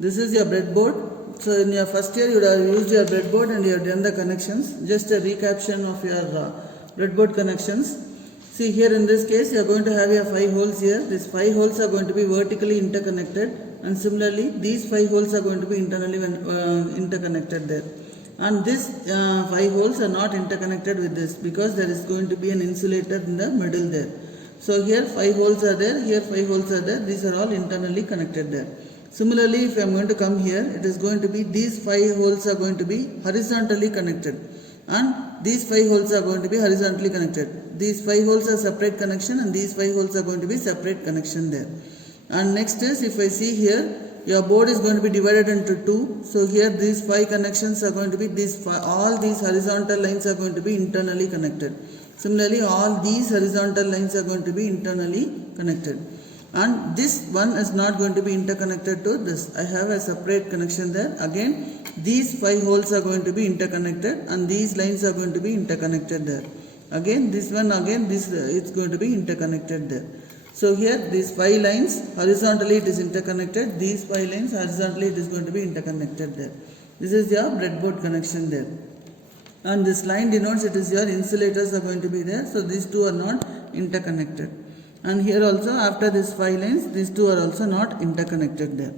This is your breadboard. So in your first year you would have used your breadboard and you have done the connections. Just a recaption of your breadboard connections. See here in this case you are going to have your 5 holes here. These 5 holes are going to be vertically interconnected, and similarly these 5 holes are going to be internally interconnected there. And these 5 holes are not interconnected with this because there is going to be an insulator in the middle there. So here 5 holes are there, here 5 holes are there. These are all internally connected there. Similarly, if I am going to come here, it is going to be these 5 holes are going to be horizontally connected, and these 5 holes are going to be horizontally connected. These 5 holes are separate connection, and these 5 holes are going to be separate connection there. And next is, if I see here, your board is going to be divided into 2. So here these 5 connections are going to be all these horizontal lines are going to be internally connected. Similarly, all these horizontal lines are going to be internally connected. And this one is not going to be interconnected to this. I have a separate connection there. Again, these 5 holes are going to be interconnected, and these lines are going to be interconnected there. Again, this one, again, this it's going to be interconnected there. So here, these 5 lines, horizontally it is interconnected. These 5 lines, horizontally it is going to be interconnected there. This is your breadboard connection there. And this line denotes it is your insulators are going to be there. So these two are not interconnected. And here also, after these 5 lines, these two are also not interconnected there.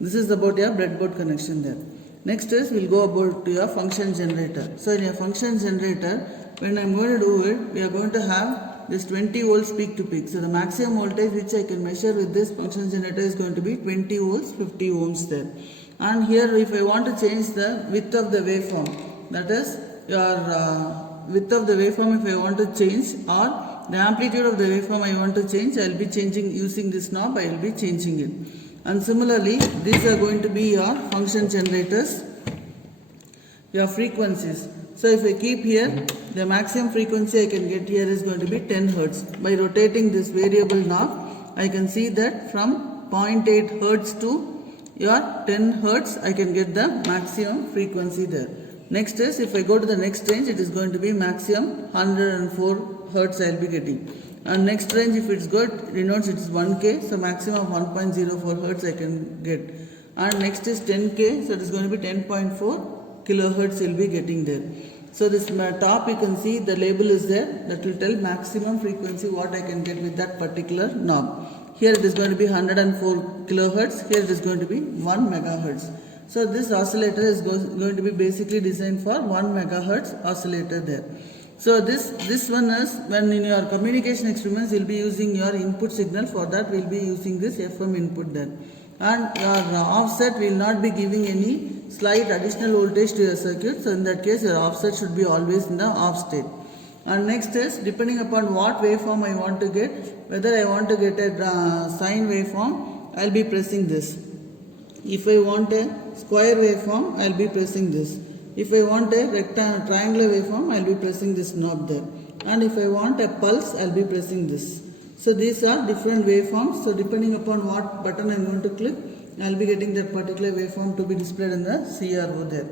This is about your breadboard connection there. Next is, we'll go about to your function generator. So in your function generator, when I'm going to do it, we are going to have this 20 volts peak to peak. So the maximum voltage which I can measure with this function generator is going to be 20 volts, 50 ohms there. And here, if I want to change the width of the waveform, that is your width of the waveform, if I want to change, or the amplitude of the waveform I want to change, I will be changing using this knob, I will be changing it. And similarly, these are going to be your function generators, your frequencies. So if I keep here, the maximum frequency I can get here is going to be 10 Hertz. By rotating this variable knob, I can see that from 0.8 Hertz to your 10 Hertz, I can get the maximum frequency there. Next is, if I go to the next range, it is going to be maximum 104 Hertz I will be getting. And next range, if it's good, denotes it is 1K, so maximum 1.04 Hertz I can get. And next is 10K, so it is going to be 10.4 kilohertz you will be getting there. So this top you can see the label is there, that will tell maximum frequency what I can get with that particular knob. Here it is going to be 104 kilohertz, here it is going to be 1 megahertz. So this oscillator is going to be basically designed for 1 megahertz oscillator there. So this one is, when in your communication experiments you will be using your input signal, for that we will be using this FM input there. And your offset will not be giving any slight additional voltage to your circuit. So in that case your offset should be always in the off state. And next is, depending upon what waveform I want to get, whether I want to get a sine waveform, I will be pressing this. If I want a square waveform, I will be pressing this. If I want a triangular waveform, I will be pressing this knob there. And if I want a pulse, I will be pressing this. So these are different waveforms. So depending upon what button I am going to click, I will be getting that particular waveform to be displayed in the CRO there.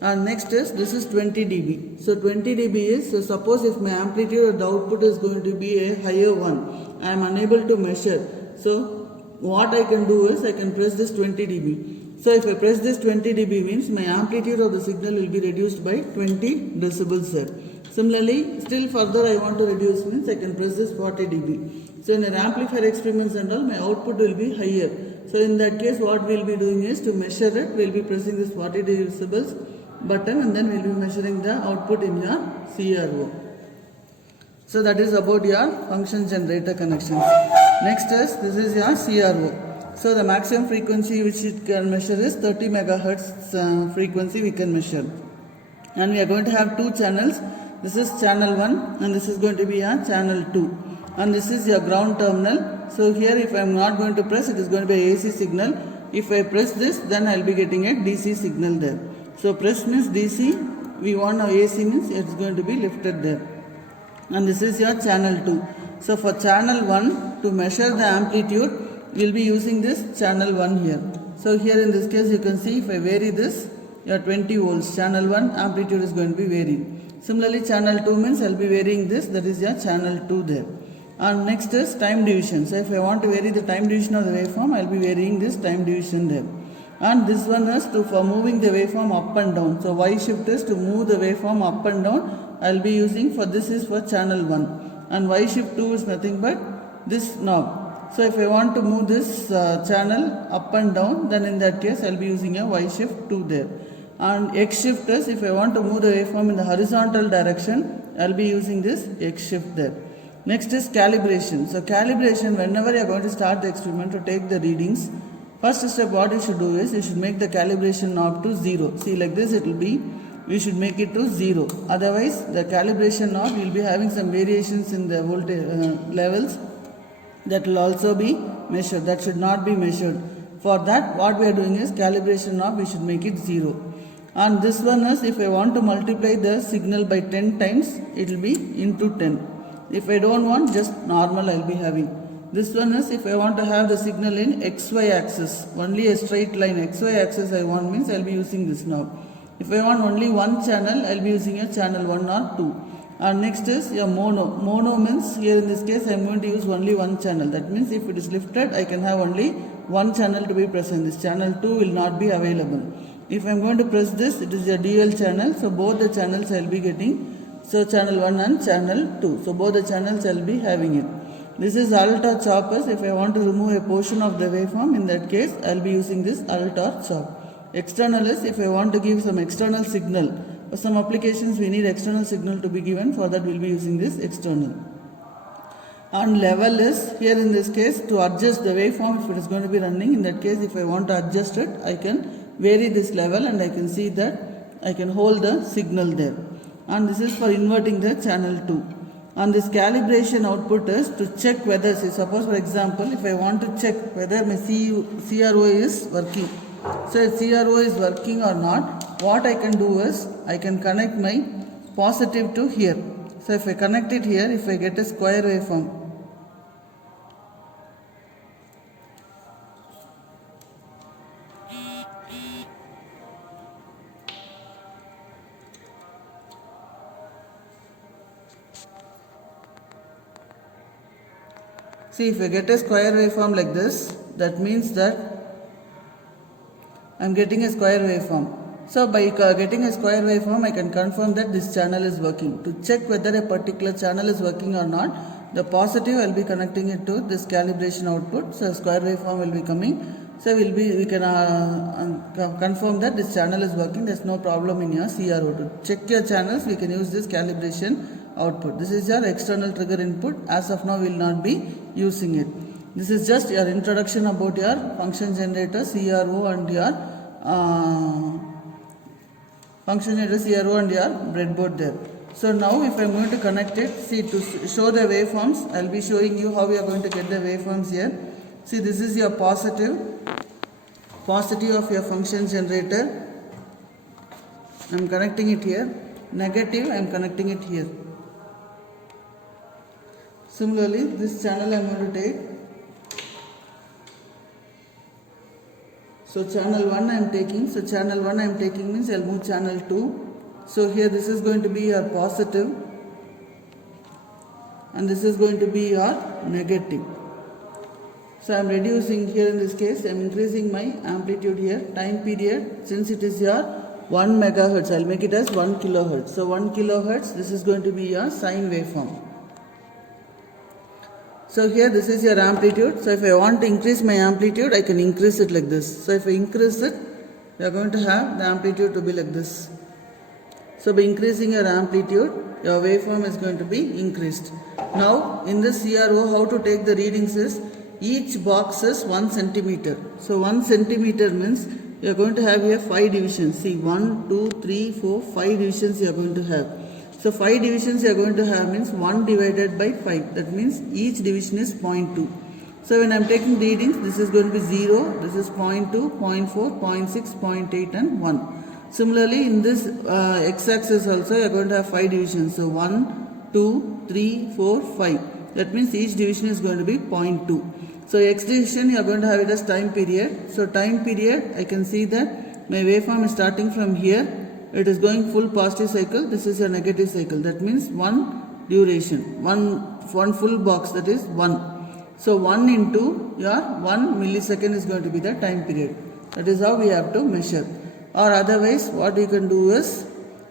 And next is, this is 20 dB. So 20 dB is, so suppose if my amplitude of the output is going to be a higher one, I am unable to measure. So what I can do is, I can press this 20 dB. So if I press this 20 dB means my amplitude of the signal will be reduced by 20 decibels there. Similarly, still further I want to reduce means I can press this 40 dB. So in an amplifier experiments and all, my output will be higher. So in that case, what we will be doing is, to measure it, we will be pressing this 40 decibels button, and then we will be measuring the output in your CRO. So that is about your function generator connections. Next is, this is your CRO. So the maximum frequency which it can measure is 30 megahertz frequency we can measure. And we are going to have 2 channels. This is channel 1 and this is going to be your channel 2. And this is your ground terminal. So here if I am not going to press, it is going to be AC signal. If I press this, then I will be getting a DC signal there. So press means DC, we want our AC means it is going to be lifted there. And this is your channel 2. So for channel 1, to measure the amplitude, we will be using this channel 1 here. So here in this case you can see, if I vary this, your 20 volts, channel 1 amplitude is going to be varying. Similarly channel 2 means I will be varying this, that is your channel 2 there. And next is time division. So if I want to vary the time division of the waveform, I will be varying this time division there. And this one is for moving the waveform up and down. So Y shift is to move the waveform up and down. I will be using for this is for channel 1, and Y shift 2 is nothing but this knob. So if I want to move this channel up and down, then in that case I will be using a Y shift 2 there. And X shift is if I want to move the waveform in the horizontal direction, I will be using this X shift there. Next is calibration. So calibration, whenever you are going to start the experiment to take the readings, first step what you should do is you should make the calibration knob to 0. See, like this it will be, we should make it to 0. Otherwise the calibration knob will be having some variations in the voltage levels that will also be measured. That should not be measured. For that what we are doing is calibration knob we should make it 0. And this one is if I want to multiply the signal by 10 times, it will be into 10. If I don't want, just normal I will be having. This one is if I want to have the signal in XY axis, only a straight line XY axis I want means I will be using this knob. If I want only one channel, I will be using a channel 1 or 2. And next is your mono. Mono means here in this case I am going to use only one channel. That means if it is lifted, I can have only one channel to be present. This channel 2 will not be available. If I am going to press this, it is a dual channel. So both the channels I will be getting. So channel 1 and channel 2. So both the channels I will be having it. This is alt or chop. If I want to remove a portion of the waveform, in that case I will be using this alt or chop. External is if I want to give some external signal. For some applications we need external signal to be given. For that we will be using this external. And level is here in this case to adjust the waveform if it is going to be running. In that case if I want to adjust it, I can vary this level and I can see that I can hold the signal there. And this is for inverting the channel 2. And this calibration output is to check whether, say suppose for example, if I want to check whether my CRO is working. So if CRO is working or not, what I can do is, I can connect my positive to here. So if I connect it here, if I get a square waveform, see, if I get a square waveform like this, that means that I am getting a square waveform. So by getting a square waveform, I can confirm that this channel is working. To check whether a particular channel is working or not, the positive I will be connecting it to this calibration output. So a square waveform will be coming. So we can confirm that this channel is working. There is no problem in your CRO. To check your channels, we can use this calibration output. This is your external trigger input. As of now, we will not be using it. This is just your introduction about your function generator, CRO and your function generator, CRO and your breadboard there. So now if I am going to connect it, see, to show the waveforms, I will be showing you how we are going to get the waveforms here. See, this is your positive of your function generator. I am connecting it here. Negative, I am connecting it here. Similarly, this channel I am going to take. So channel 1 I am taking. So channel 1 I am taking means I will move channel 2. So here this is going to be your positive and this is going to be your negative. So I am reducing here in this case, I am increasing my amplitude here. Time period, since it is your 1 megahertz, I will make it as 1 kilohertz. So 1 kilohertz, this is going to be your sine waveform. So here this is your amplitude. So if I want to increase my amplitude, I can increase it like this. So if I increase it, you are going to have the amplitude to be like this. So by increasing your amplitude, your waveform is going to be increased. Now in this CRO, how to take the readings is, each box is 1 centimeter. So 1 centimeter means you are going to have here 5 divisions. See, 1, 2, 3, 4, 5 divisions you are going to have. So 5 divisions you are going to have means 1 divided by 5. That means each division is 0.2. So when I am taking readings, this is going to be 0, this is 0.2, 0.4, 0.6, 0.8 and 1. Similarly, in this x-axis also you are going to have 5 divisions. So 1, 2, 3, 4, 5. That means each division is going to be 0.2. So x division you are going to have it as time period. So time period, I can see that my waveform is starting from here. It is going full positive cycle. This is a negative cycle. That means 1 duration. One full box, that is 1. So 1 into your 1 millisecond is going to be the time period. That is how we have to measure. Or otherwise what we can do is,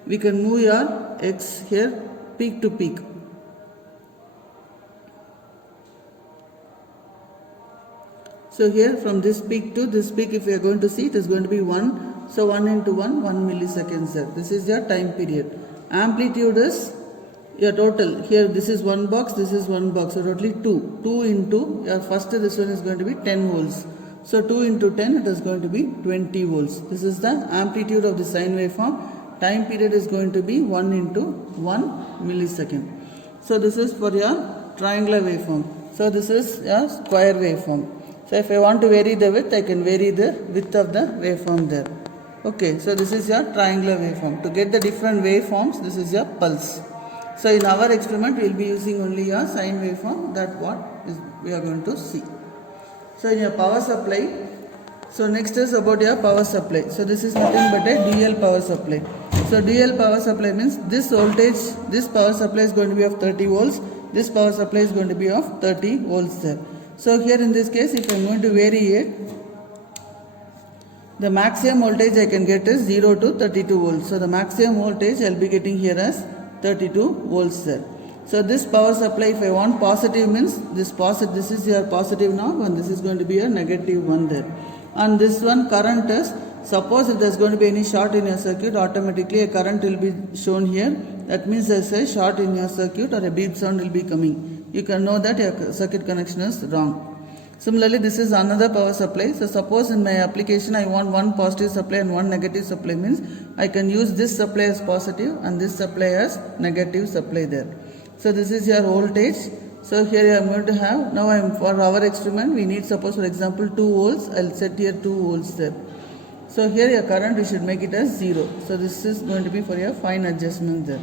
we can move your X here peak to peak. So here from this peak to this peak, if we are going to see, it is going to be 1. So 1 into 1, 1 milliseconds there. This is your time period. Amplitude is your total. Here this is one box, this is one box. So totally 2. 2 into your first, this one is going to be 10 volts. So 2 into 10, it is going to be 20 volts. This is the amplitude of the sine waveform. Time period is going to be 1 into 1 millisecond. So this is for your triangular waveform. So this is your square waveform. So if I want to vary the width, I can vary the width of the waveform there. Okay, so this is your triangular waveform. To get the different waveforms, this is your pulse. So in our experiment, we will be using only your sine waveform. That what is we are going to see. So in your power supply, so next is about your power supply. So this is nothing but a dual power supply. So dual power supply means this voltage, this power supply is going to be of 30 volts. This power supply is going to be of 30 volts there. So here in this case, if I am going to vary it, the maximum voltage I can get is 0 to 32 volts. So the maximum voltage I will be getting here as 32 volts there. So this power supply, if I want positive, means this is your positive knob and this is going to be your negative one there. And this one current is, suppose if there is going to be any short in your circuit, automatically a current will be shown here. That means there is a short in your circuit or a beep sound will be coming. You can know that your circuit connection is wrong. Similarly, this is another power supply. So suppose in my application I want one positive supply and one negative supply, means I can use this supply as positive and this supply as negative supply there. So this is your voltage. So here I am going to have, now I am for our experiment we need, suppose for example 2 volts, I will set here 2 volts there. So here your current we should make it as 0. So this is going to be for your fine adjustment there.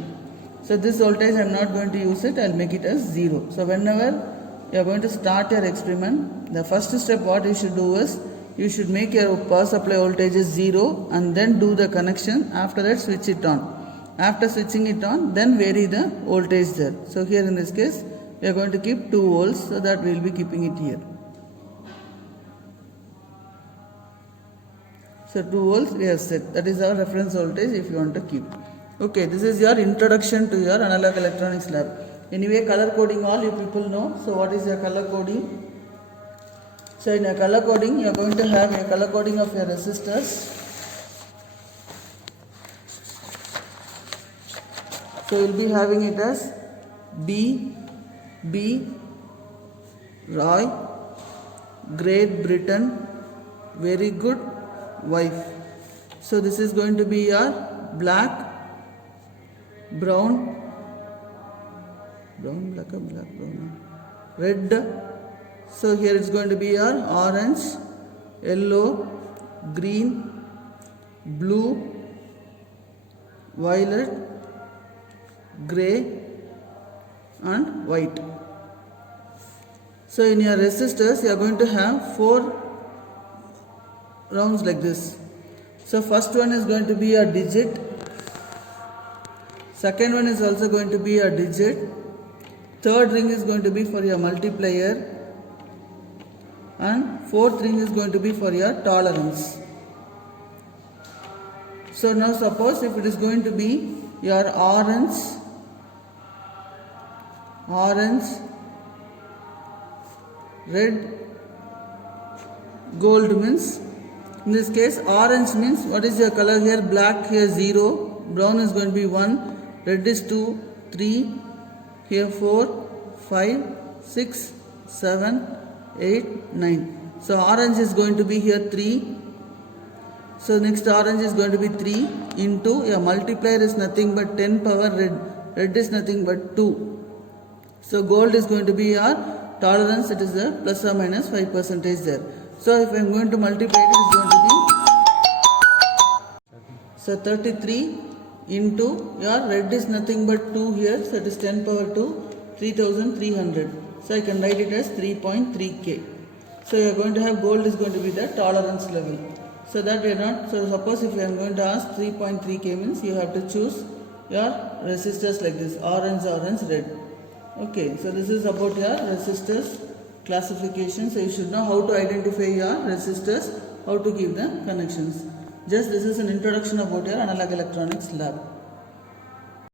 So this voltage I am not going to use it, I will make it as 0. So whenever you are going to start your experiment, the first step what you should do is, you should make your power supply voltage as 0 and then do the connection. After that switch it on. After switching it on, then vary the voltage there. So here in this case, we are going to keep 2 volts, so that we will be keeping it here. So 2 volts we have set. That is our reference voltage if you want to keep. Okay, this is your introduction to your analog electronics lab. Anyway, color coding all you people know. So what is your color coding? So in your color coding, you are going to have a color coding of your resistors. So you will be having it as B, Roy, Great Britain, very good, wife. So this is going to be your black, brown, brown, red. So here it's going to be your orange, yellow, green, blue, violet, grey and white. So in your resistors you are going to have 4 rounds like this. So first one is going to be a digit, second one is also going to be a digit, third ring is going to be for your multiplier, and fourth ring is going to be for your tolerance. So now suppose if it is going to be your orange, red, gold, means in this case orange means what is your color here? Black here 0, brown is going to be 1, red is 2, 3, here 4, 5, 6, 7, 8, 9. So orange is going to be here 3. So next orange is going to be 3 into your multiplier is nothing but 10 power red. Red is nothing but 2. So gold is going to be your tolerance, it is a plus or minus 5% there. So if I am going to multiply it, is going to be, so 33 into your red is nothing but 2 here, so it is 10 power 2, 3300. So I can write it as 3.3K. So you are going to have gold is going to be the tolerance level. So that we are not, so suppose if I am going to ask 3.3K means you have to choose your resistors like this, orange, red. Okay, so this is about your resistors. classification. So you should know how to identify your resistors, how to give the connections. Just this is an introduction about your analog electronics lab.